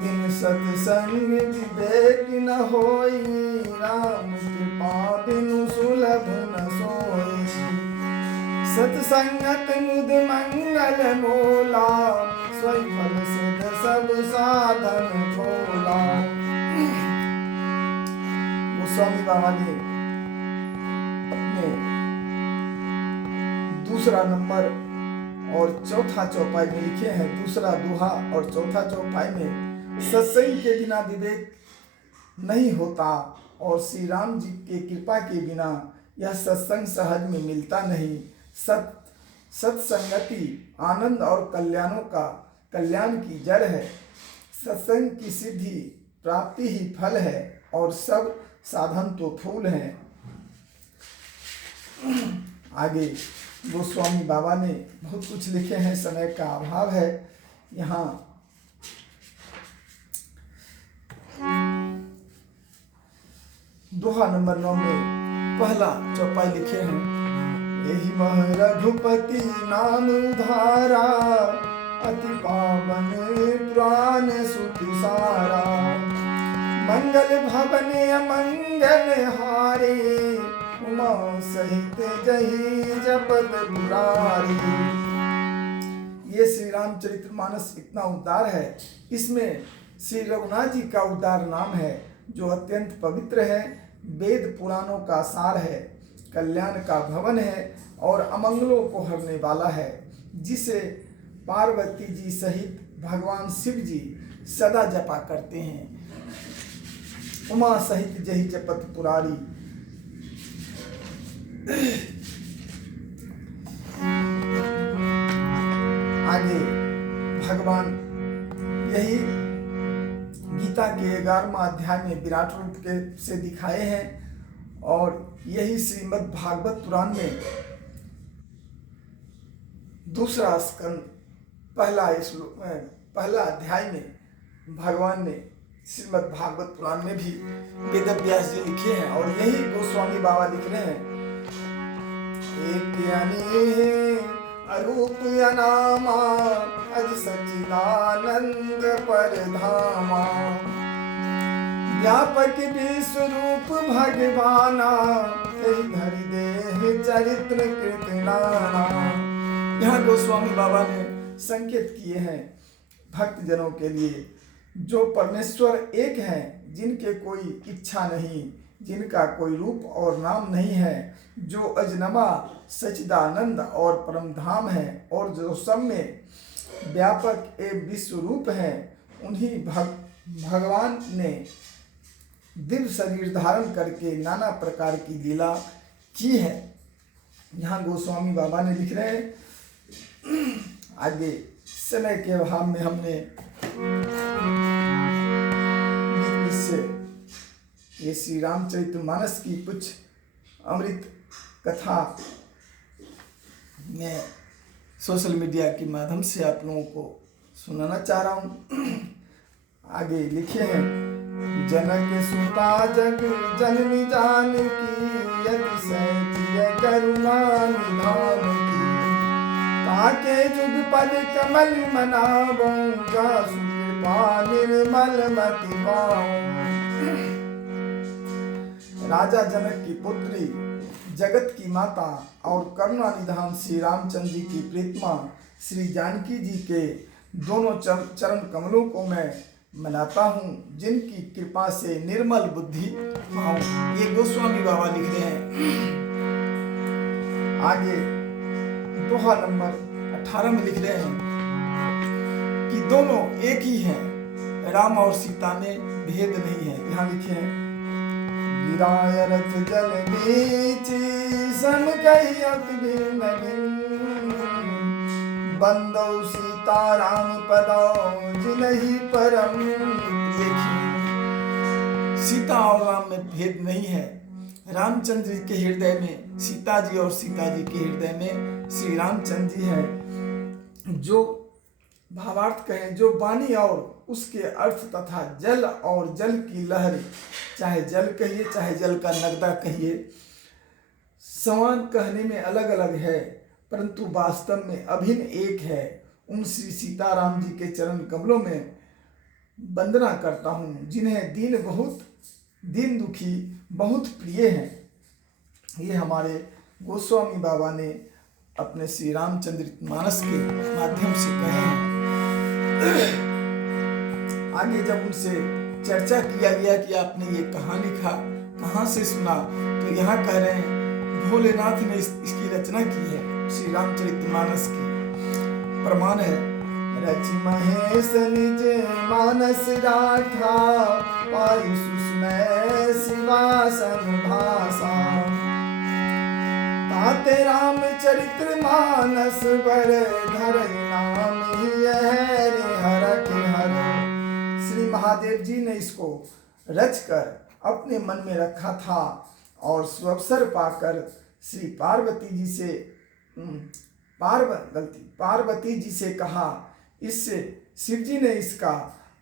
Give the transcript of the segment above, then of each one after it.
बिन सत्संग विवेक न होई, राम कृपा बिनु सुलभ न सोई। सत्संगत मुद मंगल मोला, सोई फल सिद्ध सब साधन भोला। गोस्वामी बाबा ने अपने दूसरा नंबर और चौथा चौपाई में लिखे हैं, दूसरा दोहा और चौथा चौपाई में, सत्संग के बिना विवेक नहीं होता और श्री राम जी के कृपा के बिना यह सत्संग सहज में मिलता नहीं। सत्संगति आनंद और कल्याण की जड़ है। सत्संग की सिद्धि प्राप्ति ही फल है और सब साधन तो फूल हैं। आगे गोस्वामी बाबा ने बहुत कुछ लिखे हैं, समय का अभाव है। यहाँ दोहा नंबर 9 में पहला चौपाई लिखे हैं, यही मह रघुपति नाम उधारा, अति पावन पुराण सुखि सारा। मंगल भवन अमंगल हारे, उमा सहित जही जपत मुरारी। ये श्री रामचरितमानस इतना उदार है, इसमें श्री रघुनाथ जी का उदार नाम है जो अत्यंत पवित्र है, वेद पुराणों का सार है, कल्याण का भवन है और अमंगलों को हरने वाला है, जिसे पार्वती जी सहित भगवान शिव जी सदा जपा करते हैं। उमा सहित जही जपत पुरारी। आगे भगवान यही गीता के 11वां अध्याय में विराट रूप के से दिखाए हैं और यही श्रीमद् भागवत पुराण में दूसरा स्कंद पहला अध्याय में भगवान ने श्रीमद् भागवत पुराण में भी वेद व्यास जी लिखे हैं और यही गोस्वामी बाबा लिख रहे हैं। एक यानी अरूप अनामा, अज सच्चिदानंद परधामा। व्यापक विश्वरूप भगवाना, धरि देह चरित्र कृतनाना। यहाँ गोस्वामी बाबा ने संकेत किए हैं भक्त जनों के लिए, जो परमेश्वर एक हैं, जिनके कोई इच्छा नहीं, जिनका कोई रूप और नाम नहीं है, जो अजन्मा सच्चिदानंद और परम धाम है और जो सब में व्यापक एवं विश्व रूप है, उन्हीं भगवान ने दिव्य शरीर धारण करके नाना प्रकार की लीला की है। यहाँ गोस्वामी बाबा ने लिख रहे हैं। आगे समय के अभाव में हमने से ये श्री रामचरितमानस की कुछ अमृत कथा मैं सोशल मीडिया के माध्यम से आप लोगों को सुनाना चाह रहा हूँ। आगे लिखे हैं, जनक सुता जग जननी जान की, यदि सैचिय करुणा निधान की। ताके जुग पद कमल मनावों, जासु कृपा निर्मल मति पाऊं। राजा जनक की पुत्री, जगत की माता और करुणा निधान श्री रामचंद्र जी की प्रीतमा श्री जानकी जी के दोनों चरण कमलों को मैं मनाता हूँ, जिनकी कृपा से निर्मल बुद्धि पाऊं। ये गोस्वामी बाबा लिख रहे हैं। आगे दोहा नंबर 18 में लिख रहे हैं कि दोनों एक ही हैं, राम और सीता में भेद नहीं है। यहाँ लिखे हैं, गिराय रथ जल बीच सम कही अति भिन्न भिन्न, बंदौ सीता राम पदौ जिनहि परम प्रिय। सीता और राम में भेद नहीं है। रामचंद्र जी के हृदय में सीता जी और सीता जी के हृदय में श्री रामचंद्र जी हैं। जो भावार्थ कहें, जो वाणी और उसके अर्थ तथा जल और जल की लहर, चाहे जल कहिए चाहे जल का नगदा कहिए, समान कहने में अलग अलग है, परंतु वास्तव में अभिन्न एक है। उन श्री सीताराम जी के चरण कमलों में वंदना करता हूँ, जिन्हें दीन दुखी बहुत प्रिय हैं। ये हमारे गोस्वामी बाबा ने अपने श्री रामचरितमानस के माध्यम से कहे हैं। आगे जब उनसे चर्चा किया गया कि आपने ये कहाँ लिखा, कहाँ से सुना, तो यहाँ कह रहे हैं भोलेनाथ ने इसकी रचना की है। श्री रामचरितमानस की प्रमाण है, रचि महेश निज मानस राखा, पाई सुस्मय सिवासन भाषा, ताते रामचरित्र मानस बर धर नाम ही है हर के हर। श्री महादेव जी ने इसको रचकर अपने मन में रखा था और सुअवसर पाकर श्री पार्वती जी से कहा। इससे शिव जी ने इसका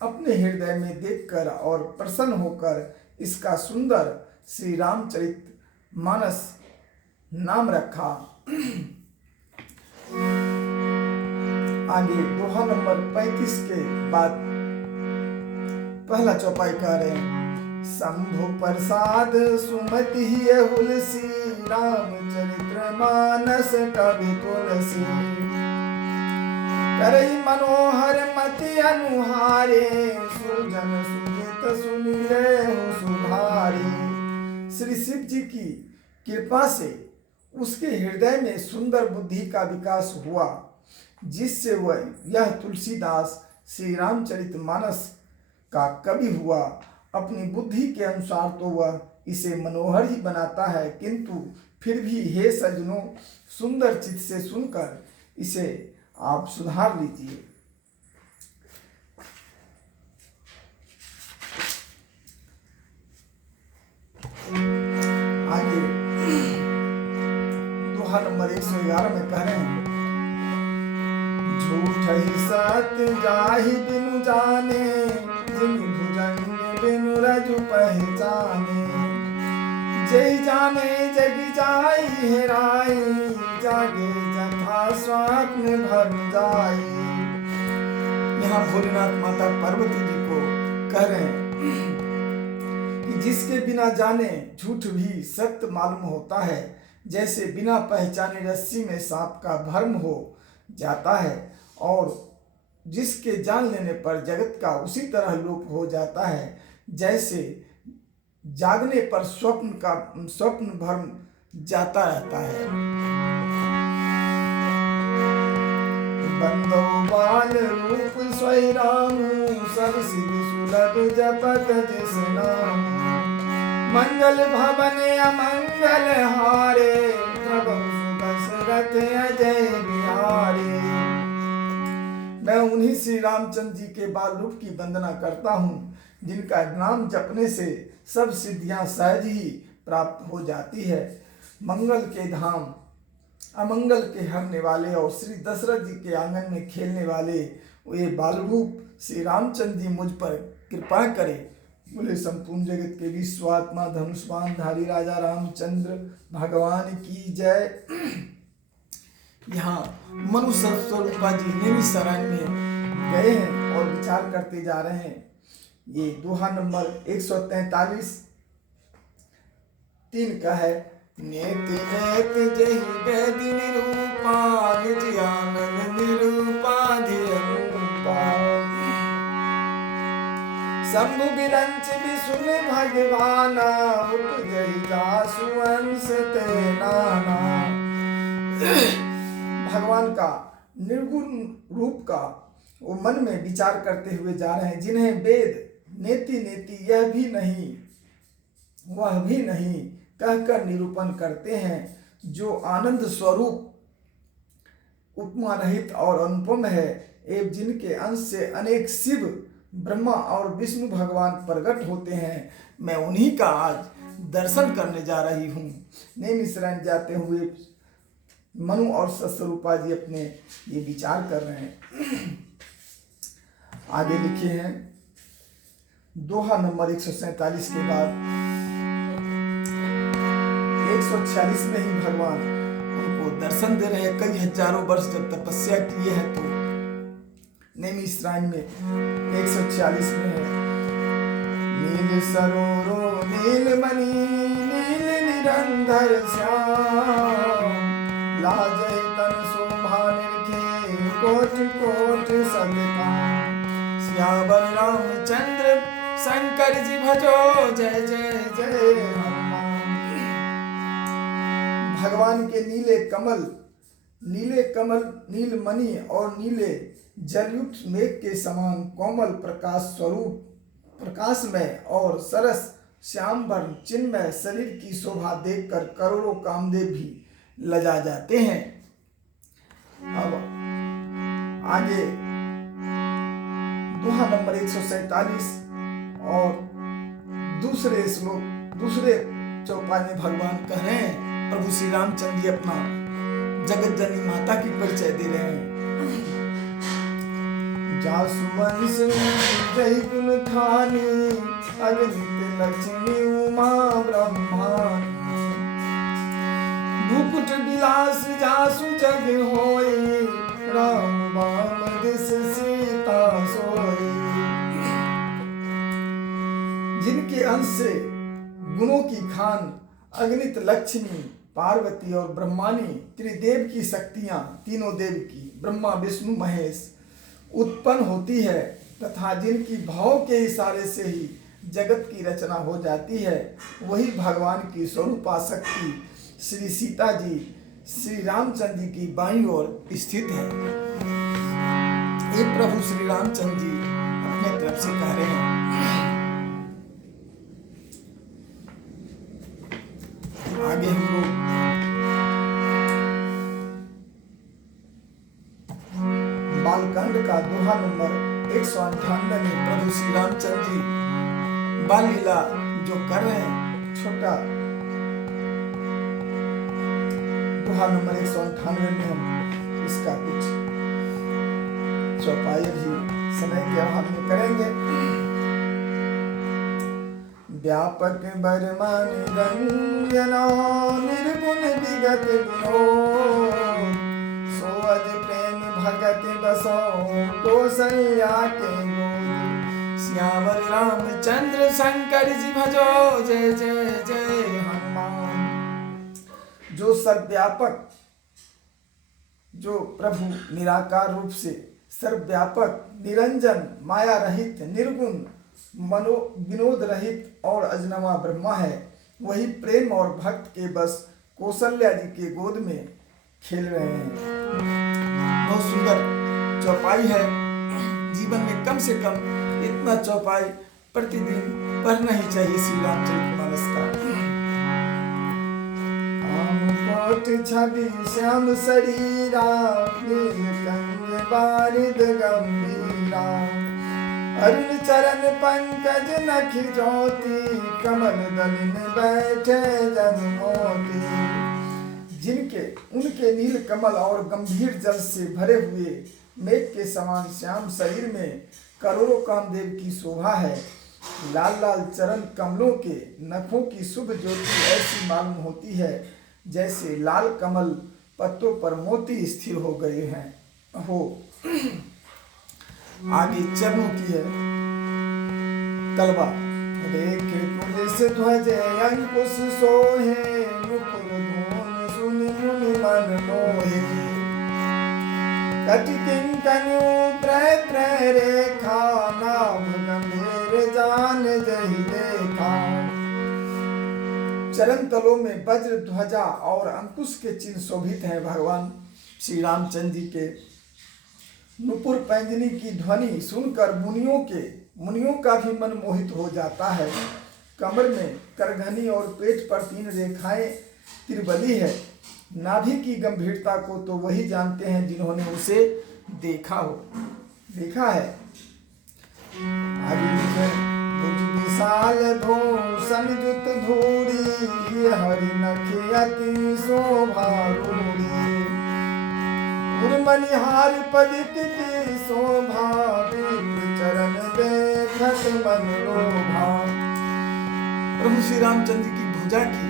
अपने हृदय में देखकर और प्रसन्न होकर इसका सुंदर श्री रामचरितमानस नाम रखा। आगे दोहा नंबर 35 के बाद पहला चौपाई कह रहे हैं, शंभु प्रसाद सुमति हुलसी, रामचरित्र मानस कवि तुलसी, करई मनोहर मति अनुहारे, सुजन सुजित सुनिले सुधारी। श्री शिव जी की कृपा से उसके हृदय में सुंदर बुद्धि का विकास हुआ, जिससे वह यह तुलसीदास श्री रामचरितमानस का कवि हुआ। अपनी बुद्धि के अनुसार तो वह इसे मनोहर ही बनाता है, किंतु फिर भी हे सज्जनों, सुंदर चित्त से सुनकर इसे आप सुधार लीजिए। आगे दोहा नंबर 111 में कह रहे हैं, झूठ ही सत्य जाहि बिनु जाने, जिन भुजंग बिनु रजु पहचाने, जय जाने जग जाई हेराई, जागे जथा स्वप्न भर जाई। यहाँ भोलेनाथ माता पार्वती जी को कह रहे हैं कि जिसके बिना जाने झूठ भी सत्य मालूम होता है, जैसे बिना पहचाने रस्सी में सांप का भ्रम हो जाता है, और जिसके जान लेने पर जगत का उसी तरह लोप हो जाता है, जैसे जागने पर स्वप्न भ्रम जाता रहता है। बंदो बाल रूप स्वयं राम, सब सिद्धि सुलभ जपत जिस नाम, मंगल भवन अमंगल हारे, प्रभु दशरथ अजय बिहारी। मैं उन्हीं श्री रामचंद्र जी के बाल रूप की वंदना करता हूँ, जिनका नाम जपने से सब सिद्धियां सहज ही प्राप्त हो जाती है। मंगल के धाम, अमंगल के हरने वाले और श्री दशरथ जी के आंगन में खेलने वाले ये बालरूप श्री रामचंद्र जी मुझ पर कृपा करें। बोले संपूर्ण जगत के विश्वात्मा धनुष्वान धारी राजा रामचंद्र भगवान की जय। यहाँ मनु स्वरूपा जी नेमी सराय में गए हैं और विचार करते जा रहे हैं। ये दोहा नंबर 143 3 का है, नेति नेति जहि वेदि निरूपा, निज आनंद निरूपाधि अनुरूपा, शंभु बिरंच विसुन भगवाना, उपजहि जासु अंश ते नाना। भगवान का निर्गुण रूप का वो मन में विचार करते हुए जा रहे हैं, जिन्हें वेद नेति नेति यह भी नहीं वह भी नहीं कहकर निरूपण करते हैं, जो आनंद स्वरूप उपमा रहित और अनुपम है, एवं जिनके अंश से अनेक शिव ब्रह्मा और विष्णु भगवान प्रकट होते हैं। मैं उन्हीं का आज दर्शन करने जा रही हूँ। नेमी शरण जाते हुए मनु और स्वरूपा जी अपने ये विचार कर रहे हैं। आगे लिखे हैं दोहा नंबर 147 के बाद 146 में ही भगवान उनको दर्शन दे रहे हैं। कई हजारों वर्ष जब तपस्या किए हैं तो नेमी श्राइन में 146 में है। नील सरोरो नीलमणि नील निरंतर श्याम, लाजहि तन शोभा निरखे कोटि कोटि सतकाम। सियावर रामचंद्र शंकर जी भजो जय जय जय हनुमान। भगवान के नीले कमल नीलमणि और नीले जलयुक्त मेघ के समान कोमल प्रकाश स्वरूप, प्रकाशमय और सरस श्याम वर्ण चिन्मय शरीर की शोभा देखकर करोड़ों कामदेव भी लजा जाते हैं। अब आगे दोहा नंबर 147 और दूसरे श्लोक दूसरे चौपाई में भगवान कह रहे हैं, प्रभु श्री रामचंद्र जी अपना जगत जननी माता की परिचय दे रहे हैं। जासु वंश जय गुण खानी, अगणित लक्ष्मी उमा ब्रह्मानी। भुकुट विलास जासु जग होई, राम बाम दिस सीता सोई। जिनके अंश से गुणों की खान अगणित लक्ष्मी पार्वती और ब्रह्मानी त्रिदेव की शक्तियां, तीनों देव की ब्रह्मा विष्णु महेश उत्पन्न होती है, तथा जिनकी भाव के इशारे से ही जगत की रचना हो जाती है, वही भगवान की स्वरूपा शक्ति श्री सीता जी श्री रामचंद्र जी की बाईं ओर स्थित है। ये प्रभु श्री रामचंद्र जी अपने तरफ से कह रहे हैं। आगे हम लोग बालकांड का दोहा नंबर 198 में प्रभु श्री रामचंद्र जी बाल लीला जो कर रहे हैं, छोटा दोहा नंबर 198 में हम इसका कुछ चौपाई भी समय के अभाव में करेंगे। व्यापक बर्मा निरंजना निर्गुण विगत विनोद, सोअज प्रेम भगत बसो कौशल्या के गोद। सियावर रामचंद्र शंकर जी भजो जय जय जय हनुमान। जो सर्वव्यापक, जो प्रभु निराकार रूप से सर्वव्यापक, निरंजन, माया रहित, निर्गुण, मनो विनोद रहित और अजनवा ब्रह्मा है, वही प्रेम और भक्त के बस कौशल्या जी के गोद में खेल रहे हैं। बहुत सुंदर चौपाई है। जीवन में कम से कम इतना चौपाई प्रतिदिन पढ़ना ही चाहिए श्री रामचरितमानस का। छवि श्याम शरीरा, नीलकंठ बारिद गंभीरा। अरुण चरण पंकज नख ज्योति, कमल दलिन बैठे जन मोती। जिनके उनके नील कमल और गंभीर जल से भरे हुए मेघ के समान श्याम शरीर में करोड़ों कामदेव की शोभा है। लाल लाल चरण कमलों के नखों की शुभ ज्योति ऐसी मालूम होती है जैसे लाल कमल पत्तों पर मोती स्थिर हो गए हैं हो। आगे चरणों की है तलवा। रेख पुलिस ध्वज अंकुश सोहे, मुकुर धूम सुनि मुनि मन मोहे। कटि किंकनु त्रय त्रय रेखा, नाम गंभीर जान जहि देखा। चरण तलों में वज्र ध्वजा और अंकुश के चिन्ह शोभित हैं। भगवान श्री रामचंद्र जी के नुपुर पैंजनी की ध्वनि सुनकर मुनियों का भी मन मोहित हो जाता है। कमर में करघनी और पेट पर 3 रेखाएं त्रिबली है। नाभि की गंभीरता को तो वही जानते हैं जिन्होंने उसे देखा है। आगे लिखे भुज विशाल भूषण जुत धूरी, हरि नख अति शोभा रूढ़ी। मनिहार पदित की शोभा, चरण देखत मन लोभा। प्रभु श्री रामचंद्र की भुजा की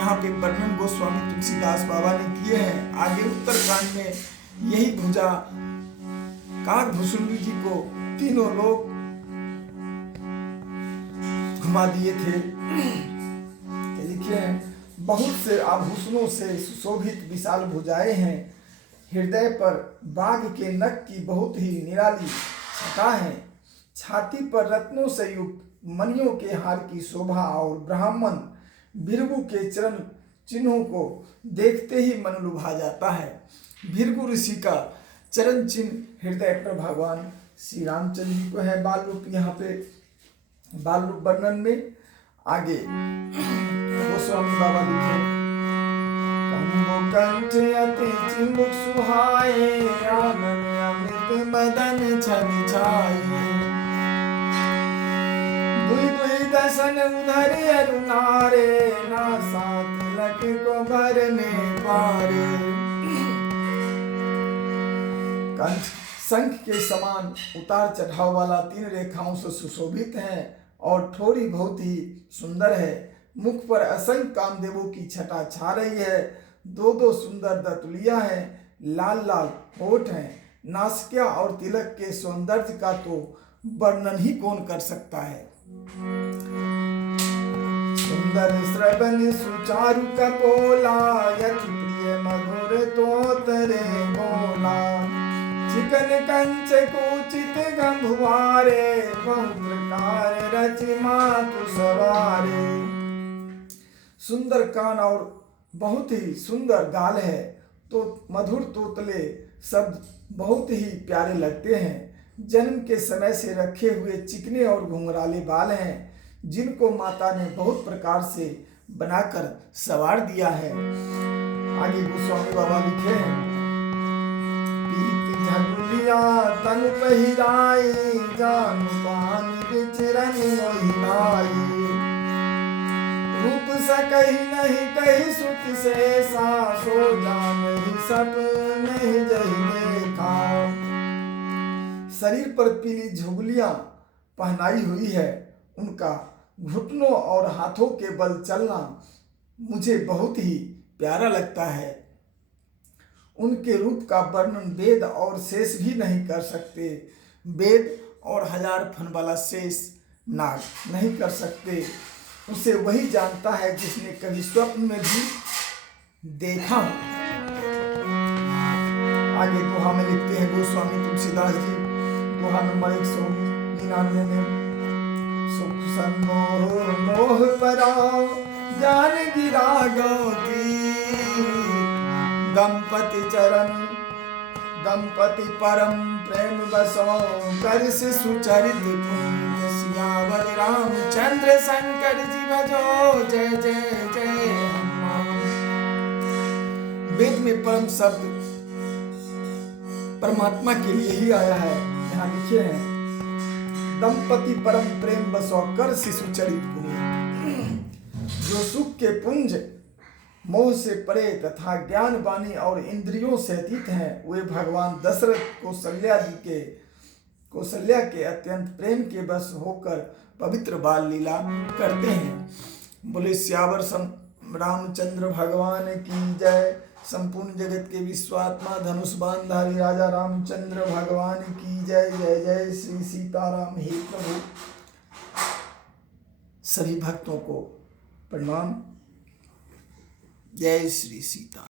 यहाँ पे वर्णन गोस्वामी तुलसीदास बाबा ने किए हैं। आगे उत्तरकांड में यही भुजा काकभूषुंडी जी को तीनों लोग घुमा दिए थे। लिखे हैं, बहुत से आभूषणों से सुशोभित विशाल भुजाएं हैं, हृदय पर बाघ के नख की बहुत ही निराली छटा है, छाती पर रत्नों से युक्त मणियों के हार की शोभा और ब्राह्मण भृगु के चरण चिन्हों को देखते ही मन लुभा जाता है। भृगु ऋषि का चरण चिन्ह हृदय पर भगवान श्री रामचंद्र जी को है बाल रूप, यहाँ पे बाल रूप वर्णन में। आगे गोस्वामी बाबा लिखे, कंठ अति चिंबुक सुहाए, आनन अमृत मदन छवि छाए, दुई दुई दसन उधर अरुणारे, ना साथ लख को भरने पारे। कंठ शंख के समान उतार चढ़ाव वाला 3 रेखाओं से सुशोभित है और ठोरी बहुत ही सुंदर है। मुख पर असंख्य कामदेवों की छटा छा रही है। 2 सुंदर दतुलियां हैं, लाल लाल होठ हैं। नासिका और तिलक के सौंदर्य का तो वर्णन ही कौन कर सकता है। सुंदर श्रवण सुचारु कपोला, यति प्रिय मधुर तोतरे बोला, चिकन कंच कुचित गंभुआरे, बहु प्रकार रचि मातु सवारे। सुंदर कान और बहुत ही सुंदर गाल है, तो मधुर तोतले शब्द बहुत ही प्यारे लगते हैं। जन्म के समय से रखे हुए चिकने और घुंघराले बाल हैं, जिनको माता ने बहुत प्रकार से बनाकर सवार दिया है। आगे गोस्वामी बाबा लिखे हैं, पीत झगुलिया तन पहिराई, जान पान विचरन मोहिनाई, रूप सकही नहीं कही सुत से सा, सो जान ही सप नहीं जही देखा। शरीर पर पीली झुगलियां पहनाई हुई है, उनका घुटनों और हाथों के बल चलना मुझे बहुत ही प्यारा लगता है। उनके रूप का वर्णन वेद और शेष भी नहीं कर सकते। वेद और 1000 फन वाला शेष नाग नहीं कर सकते। उसे वही जानता है जिसने कभी स्वप्न में भी देखा हो। आगे दोहा में लिखते हैं गोस्वामी तुलसीदास जी, दोहा नंबर 199 में, सुख सन्मोह मोह पराओ, जान गिरा गौती, दंपति चरण दंपति परम प्रेम बसो, कर से सुचरित पुण्य, सियावर रामचंद्र शंकर जी भजो, जय जय जय हनुमान। वेद में परम शब्द परमात्मा के लिए ही आया है। यहाँ लिखे हैं, दंपति परम प्रेम बसो, कर से सुचरित पुण्य। जो सुख के पुंज मोह से परे तथा ज्ञान वाणी और इंद्रियों से अतीत हैं, वे भगवान दशरथ कौशल्या के अत्यंत प्रेम के बस होकर पवित्र बाल लीला करते हैं। बोले सियावर रामचंद्र भगवान की जय। संपूर्ण जगत के विश्वात्मा धनुष बाणधारी राजा रामचंद्र भगवान की जय। जय जय श्री सीताराम। हे प्रभु, सभी भक्तों को प्रणाम। जय श्री सीता।